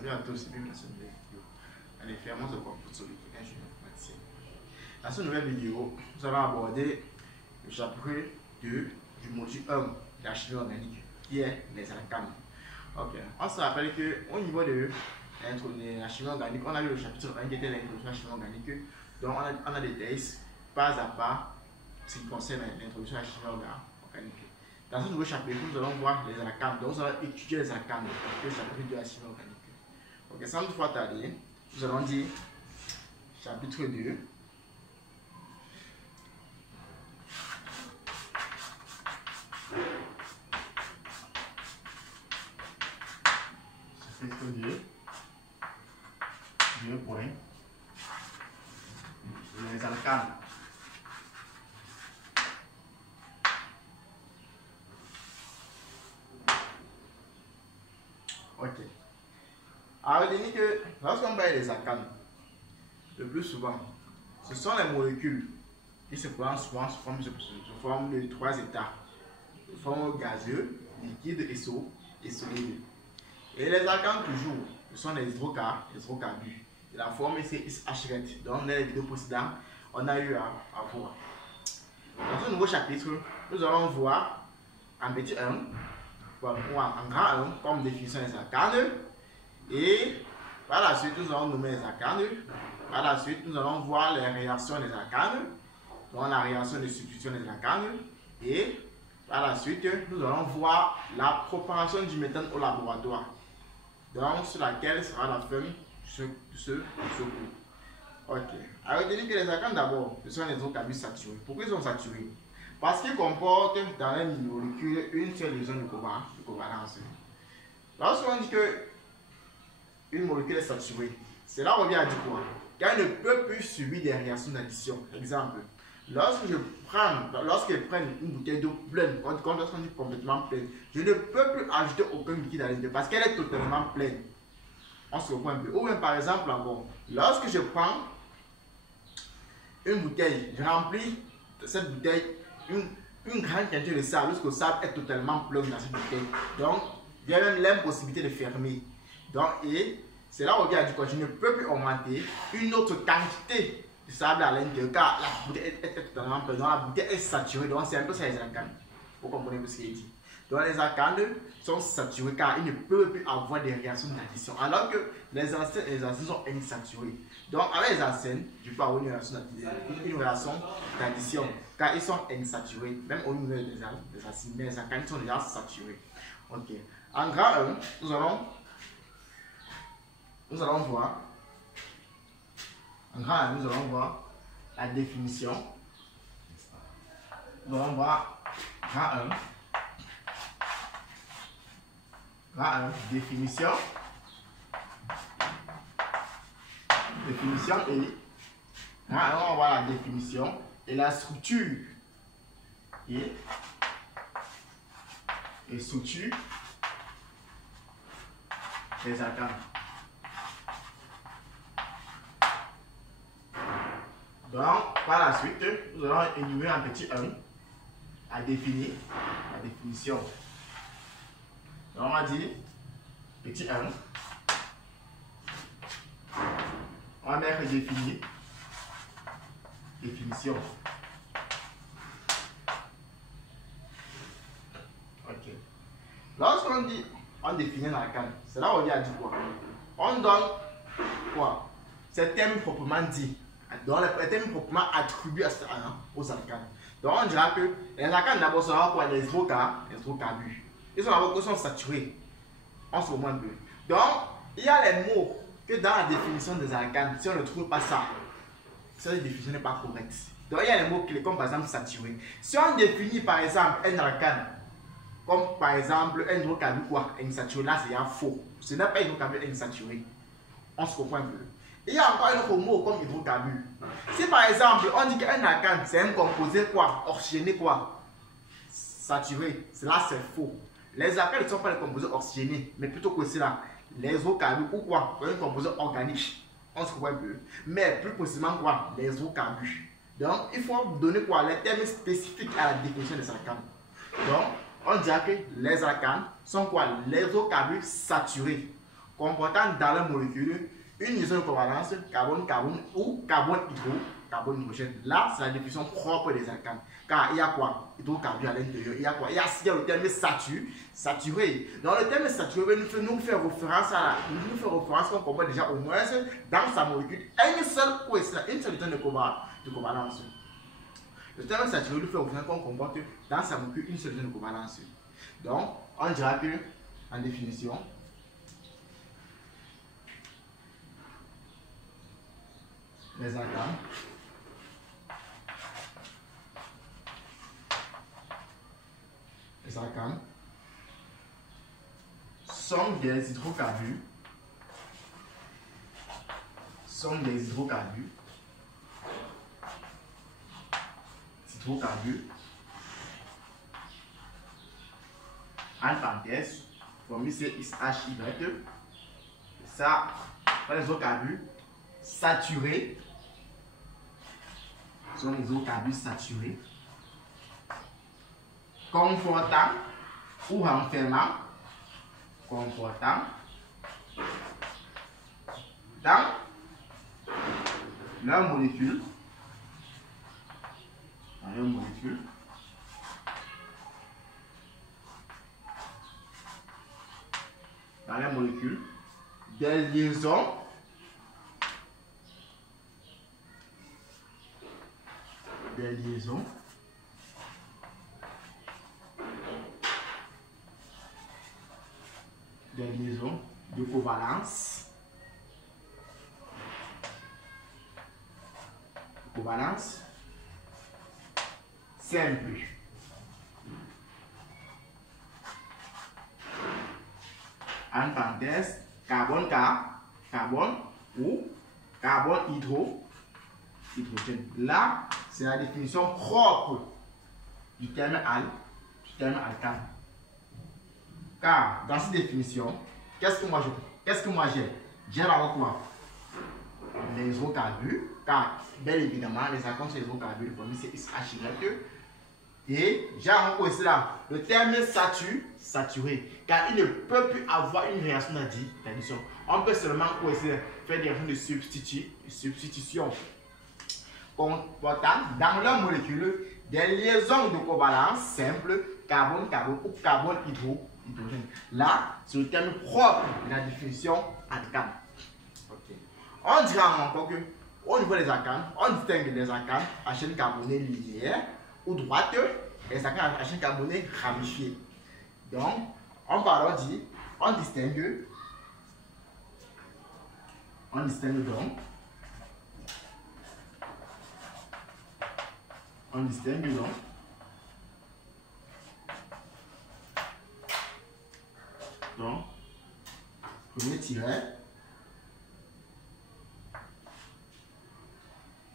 Salut à tous et bienvenue dans cette nouvelle vidéo. En effet, moi je compte sur l'équipe ingénieur informaticien. Dans cette nouvelle vidéo, nous allons aborder le chapitre 2 du module 1 de la chimie organique qui est les alcanes. Ok, on se rappelle qu'au niveau de la chimie organique, on a eu le chapitre 1 qui était l'introduction à la chimie organique. Donc on a des tests pas à pas ce qui concerne l'introduction à la chimie organique. Dans ce nouveau chapitre, nous allons voir les alcanes. Donc, nous allons étudier les alcanes, le chapitre de la chimie organique. Ok, sans toutefois tarder, nous allons dire chapitre 2. Chapitre 2. 2 points. Les alcanes. Ok. Alors, retenez que lorsqu'on parle des alcanes, le plus souvent, ce sont les molécules qui se présentent souvent sous forme de 3 états. Sous forme gazeux, liquide et solide. Et les alcanes, toujours, ce sont les hydrocarbures. De la forme CH. Donc, dans les vidéos précédentes, on a eu à voir. Dans ce nouveau chapitre, nous allons voir en petit 1. En grand 1 comme définition des alcanes, et par la suite nous allons nommer les alcanes. Par la suite nous allons voir les réactions des alcanes, donc la réaction de substitution des alcanes, et par la suite nous allons voir la préparation du méthane au laboratoire, donc sur laquelle sera la fin de ce cours. Ok, alors retenez que les alcanes d'abord, ce sont les hydrocarbures saturés. Pourquoi ils sont saturés? Parce qu'ils comportent dans les molécules une seule liaison de covalence. Lorsqu'on dit que une molécule est saturée, cela revient à dire quoi? Qu'elle ne peut plus subir des réactions d'addition. Exemple, lorsqu'ils prennent une bouteille d'eau pleine, quand on dit complètement pleine, je ne peux plus ajouter aucun liquide à l'intérieur parce qu'elle est totalement pleine. On se reprend un peu. Ou même par exemple encore, lorsque je prends une bouteille, je remplis cette bouteille une grande quantité de sable, lorsque le sable est totalement plein dans cette bouteille. Donc, il y a même l'impossibilité de fermer. Donc, et cela revient à dire que je ne peux plus augmenter une autre quantité de sable à l'intérieur car la bouteille est totalement pleine. Donc, la bouteille est saturée. Donc, c'est un peu ça les alcanes. Vous comprenez ce qu'il dit. Donc, les alcanes sont saturés car ils ne peuvent plus avoir des réactions d'addition. Alors que les acènes et les acènes sont insaturés. Donc, avec les acènes, je peux avoir une réaction d'addition car ils sont insaturés. Même au niveau des acènes, mais les alcanes sont déjà saturés. Ok. En grand 1, nous allons voir. En grand 1, nous allons voir la définition. Nous allons voir grand 1. Définition et on va voir la définition et la structure et structure des alcanes. Donc par la suite nous allons énumérer en petit 1 à définir la définition. Donc, on va dire petit 1. On va mettre définition. Ok. Lorsqu'on dit on définit un alcane, cela revient à dire quoi? On donne quoi? Ces termes proprement dit. Donc les termes proprement attribués aux alcanes. Donc on dira que les alcanes d'abord seront quoi? Les hydrocarbures. Ils sont d'abord saturés. On se remonte un peu. Donc, il y a les mots que dans la définition des alcanes, si on ne trouve pas ça, cette définition n'est pas correcte. Donc, il y a les mots clés comme par exemple saturé. Si on définit par exemple un alcane, comme par exemple un hydrocarbure quoi, insaturé, là c'est faux. Ce n'est pas un hydrocarbure insaturé. On se comprend un peu. Il y a encore un autre mot comme hydrocarbure. Si par exemple on dit qu'un alcane c'est un composé quoi, oxygéné quoi, saturé, cela c'est faux. Les alcanes ne sont pas les composés oxygénés, mais plutôt que cela, les hydrocarbures ou quoi, un composé organique. On se comprend un peu. Mais plus précisément quoi, les hydrocarbures. Donc, il faut donner quoi, les termes spécifiques à la définition des alcanes. Donc, on dirait que les alcanes sont quoi, les hydrocarbures saturés. comportant dans leur molécule une liaison de covalence carbone-carbone ou carbone-hydrogène. Là, c'est la définition propre des alcanes. Car il y a quoi? Hydrocarbures à l'intérieur. Il y a quoi? Il y a le terme saturé. Donc le terme saturé nous fait référence qu'on comprend déjà au moins dans sa molécule une seule liaison de covalence. Le terme saturé nous fait référence qu'on comporte dans sa molécule une seule liaison de covalence. Donc, on dira que, en définition, les alcanes sont des hydrocarbures en parenthèse formule CXHY. Ça, les hydrocarbures saturés sont les hydrocarbures saturés confortant ou renfermant dans leur molécule des liaisons de covalence simple. En parenthèse, carbone ou carbone-hydrogène. Là, c'est la définition propre du terme alcane. Car dans cette définition, qu'est-ce que moi j'ai? J'ai d'abord quoi? Les hydrocarbures, car bien évidemment, les alcanes sont les hydrocarbures, le premier c'est SHY. Et j'ai encore ici là le terme saturé, car il ne peut plus avoir une réaction d'addition. On peut seulement faire des réactions de substitution comportant dans leur molécule des liaisons de covalence simples, carbone-carbone ou carbone-hydrogène. Là, c'est le terme propre de la définition alcane. Okay. On dira encore que au niveau des alcanes, on distingue les alcanes à chaîne carbonée linéaire ou droite et les alcanes à chaîne carbonée ramifiée. Donc, on distingue donc premier tiret,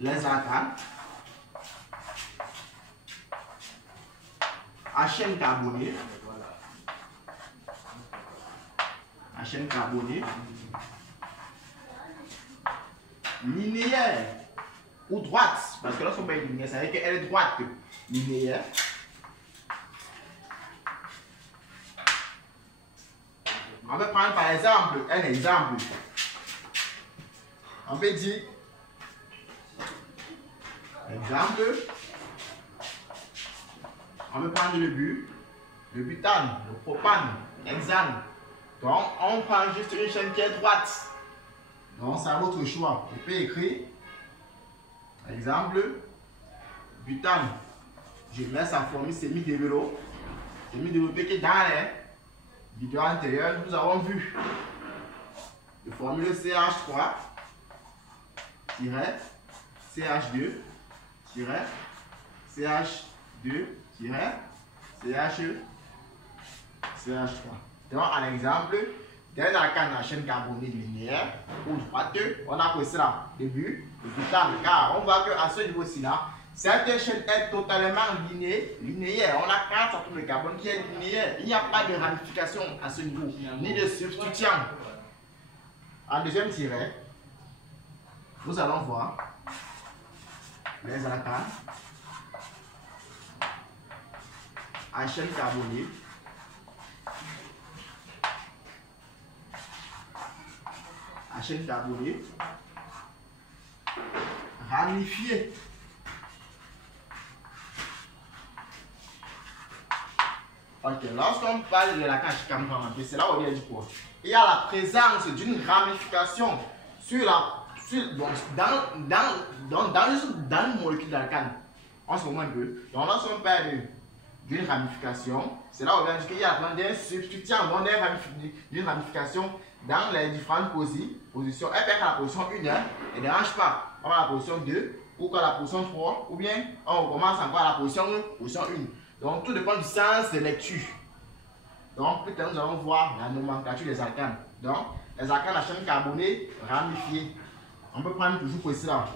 les alcanes à chaîne carbonée linéaire ou droite, parce que lorsqu'on met linéaire, ça veut dire qu'elle est droite, linéaire. On va prendre par exemple un exemple. On peut dire exemple. On va prendre le butane, le propane, l'hexane. Donc on prend juste une chaîne qui est droite. Donc c'est à votre choix. Vous pouvez écrire exemple butane. Je mets sa formule semi-développée. Semi-développée qui est dans les vidéo antérieure, nous avons vu le formule CH3 CH2 CH2 CH3. Donc, en exemple, des alcanes à chaîne carbonée linéaire ou droite, on a pris cela début le butane, car on voit qu'à ce niveau-ci là, cette chaîne est totalement linéaire. On a 4 atomes de carbone qui est linéaire. Il n'y a pas de ramification à ce niveau, ni de substitution. En deuxième tiret, nous allons voir les alcanes à chaîne carbonée chaîne carbonée ramifiée. Ok, lorsqu'on parle de la cage carbonée, c'est là où on dit quoi? Il y a la présence d'une ramification sur dans le molécule d'alcane. En ce moment un peu. Donc lorsqu'on parle d'une ramification, c'est là où on vient dire qu'il y a des substituants d'une ramification dans les différentes positions. Elle fait qu'à la position 1, elle ne dérange pas. On va à la position 2, ou qu'à la position 3, ou bien on commence encore à la position 1. Donc tout dépend du sens de lecture. Donc peut-être nous allons voir la nomenclature des alcanes. Donc les alcanes à chaîne carbonée ramifiée. On peut prendre toujours pour cela.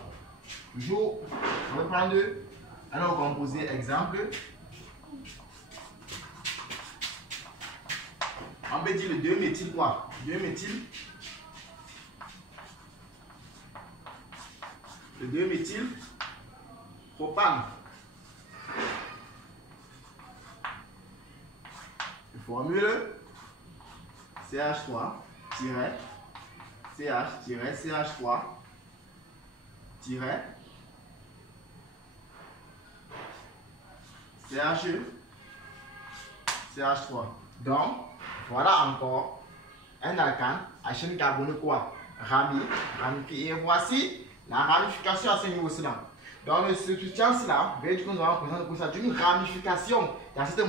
Toujours, on peut prendre un autre composé exemple. On peut dire le 2-méthyl quoi? 2-méthyl. Le 2-méthyl propane. Formule CH3-CH-CH3 CH3. Donc, voilà encore un alcane à chaîne carbonée quoi? Ramifié. Et voici la ramification à ce niveau-là. Donc, le substance-là, nous allons présenter une ramification dans cette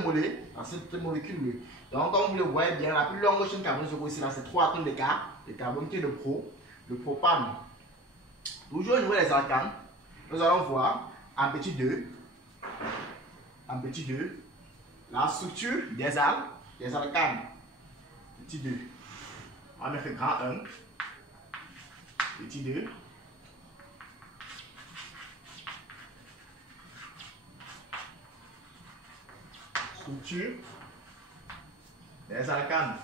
molécule. Donc, comme vous le voyez bien, la plus longue chaîne carbonée ici, c'est 3 atomes de carbone qui est le propane. Toujours au niveau des alcanes, nous allons voir en petit 2, la structure des alcanes. Petit 2. On va mettre grand 1, petit 2. Structure des alcanes.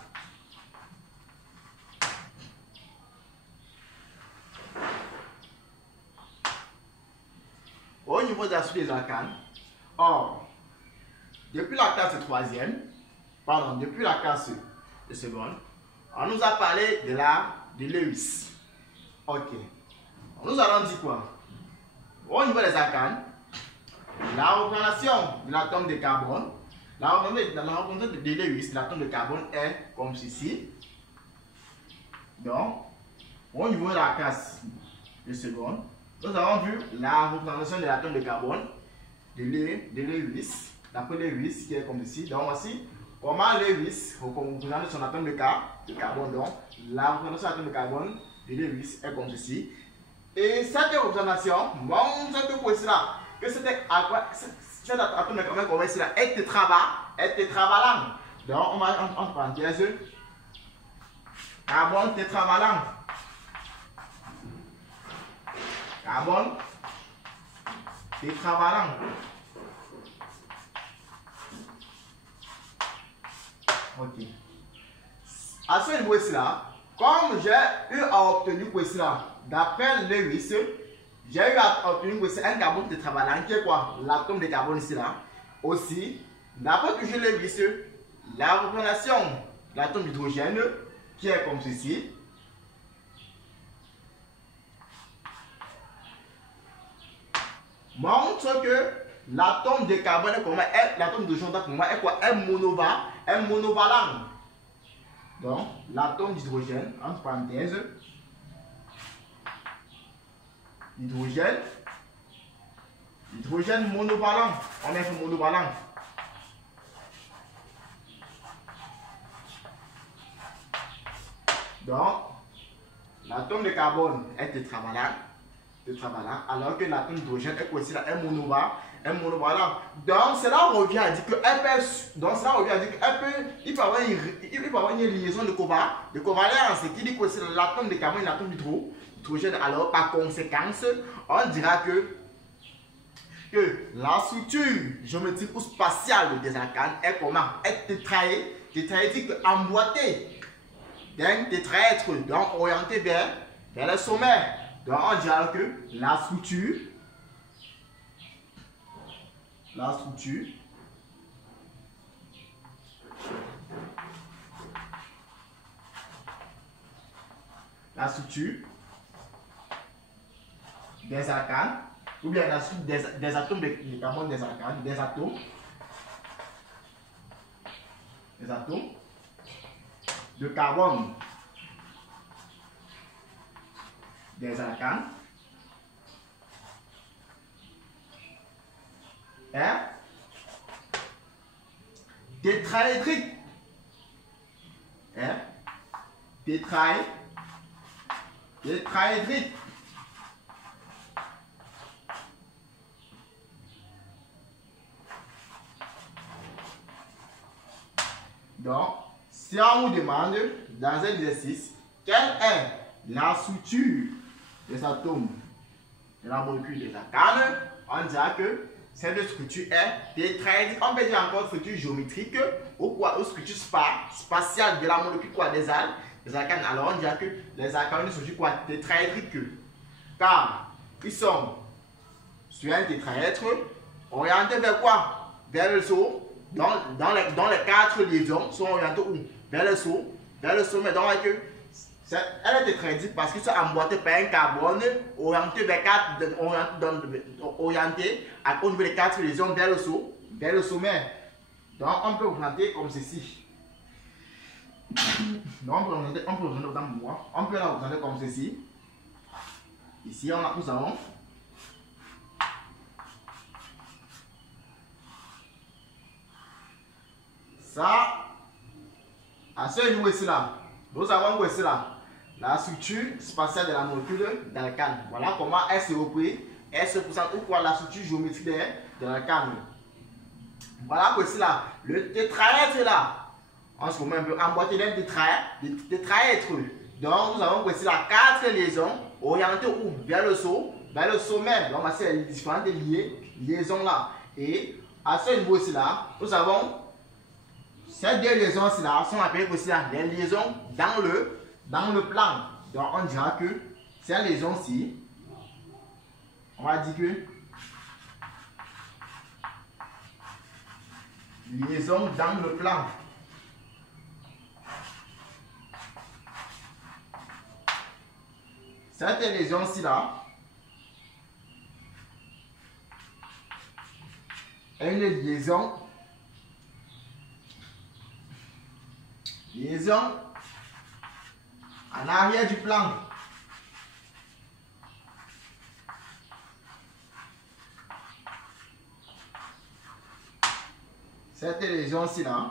Au niveau de la structure des alcanes, depuis la classe 3e, depuis la classe de seconde, on nous a parlé de Lewis. Ok. Nous allons dire quoi? Au niveau des alcanes, la représentation de l'atome de carbone, la représentation de Lewis, l'atome de carbone est comme ceci. Donc, au niveau de la classe de seconde, nous avons vu la représentation de l'atome de carbone de Lewis, d'après Lewis qui est comme ceci. Donc, voici comment Lewis représente son atome de carbone. Donc, la représentation de l'atome de carbone de Lewis est comme ceci. Et cette représentation montre que pour cela, que cet atome de carbone comme cela est tétravalent. Donc, on va en parenthèse carbone tétravalent. Carbone tétravalent. Ok. À ce niveau-là, comme j'ai eu à obtenir pour cela, d'après Lewis, j'ai eu à obtenir un carbone tétravalent qui est quoi? L'atome de carbone ici là. Aussi, d'après toujours Lewis, la représentation de l'atome d'hydrogène qui est comme ceci. Montre que l'atome de carbone est l'atome d'hydrogène pour moi est quoi? Un monovalent. Donc, l'atome d'hydrogène, entre parenthèses, hydrogène monovalent. On met un monovalent. Donc, l'atome de carbone est tétravalent, alors que l'atome d'hydrogène est aussi un monovalent. Donc, cela revient à dire qu'il peut avoir une liaison de covalence qui dit que c'est l'atome de carbone et l'atome d'hydrogène. Alors, par conséquence, on dira que la structure géométrique ou spatiale des alcanes est comment? Est tétraédrique, emboîtée. D'un tétraèdre, donc orienté vers le sommet. Donc on dira que la structure la structure des alcanes, ou bien la structure des atomes de carbone des alcanes, des atomes de carbone des alcanes est tétraédrique. Tétraédrique. Donc, si on vous demande dans un exercice quelle est la structure des atomes de la molécule des alcanes, on dira que cette structure est tétraédrique. On peut dire encore structure géométrique ou quoi, ou structure spatiale de la molécule quoi, des alcanes. Alors on dira que les alcanes ont une structure quoi, tétraédrique, car ils sont sur un tétraèdre orientés vers quoi? Vers le saut. Dans les 4 liaisons sont orientées où? Vers le saut. Vers le sommet. Donc elle est tétraédrique parce qu'ils sont emboîtés par un carbone orienté vers orienté au niveau des 4 liaisons vers le saut, vers le sommet. Donc on peut représenter comme ceci. Donc on peut représenter autant pour moi. On peut la représenter comme ceci. Ici nous avons ça à ce niveau ici là. Nous avons ici là la structure spatiale de la molécule d'alcane. Voilà comment elle se représente. Elle se présente ou quoi la structure géométrique de l'alcane. Voilà ici là le tétraèdre là. On se remet un peu emboîté d'un tétraèdre. Donc nous avons ici là 4 liaisons orientées où? Vers le saut, vers le sommet. Donc c'est les différentes liaisons là. Et à ce niveau ici là, nous avons ces 2 liaisons ici là sont appelées aussi là les liaisons dans le plan. Donc on dira que ces liaisons-ci, on va dire que liaison dans le plan. Cette liaison-ci là est une liaison en arrière du plan. Cette liaison-ci là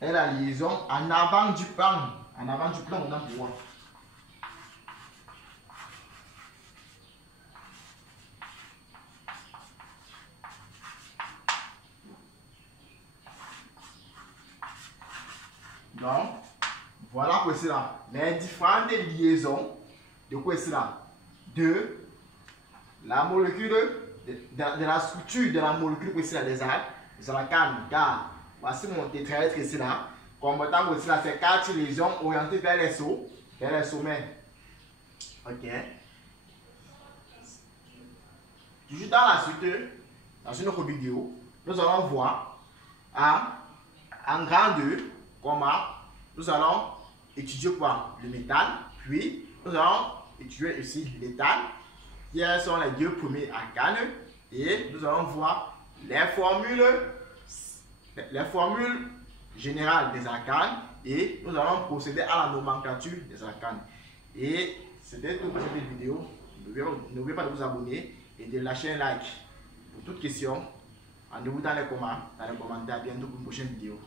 est la liaison en avant du plan. En avant du plan, on a pour voir. Donc, voilà quoi c'est là. Les différentes liaisons de quoi c'est là. De la molécule, de la structure de la molécule quoi c'est là des alcanes. Car, voici mon tétraèdre ici là. Comme étant aussi là, c'est 4 liaisons orientées vers les sauts, vers les sommets. Ok. Toujours dans la suite, dans une autre vidéo, nous allons voir en grand 2 comment nous allons étudier quoi? Le méthane, puis nous allons étudier aussi l'éthane, qui sont les 2 premiers alcanes, et nous allons voir les formules générales des alcanes, et nous allons procéder à la nomenclature des alcanes. Et c'était tout pour cette vidéo. N'oubliez pas de vous abonner et de lâcher un like. Pour toute question, rendez-vous dans les commentaires. Bientôt pour une prochaine vidéo.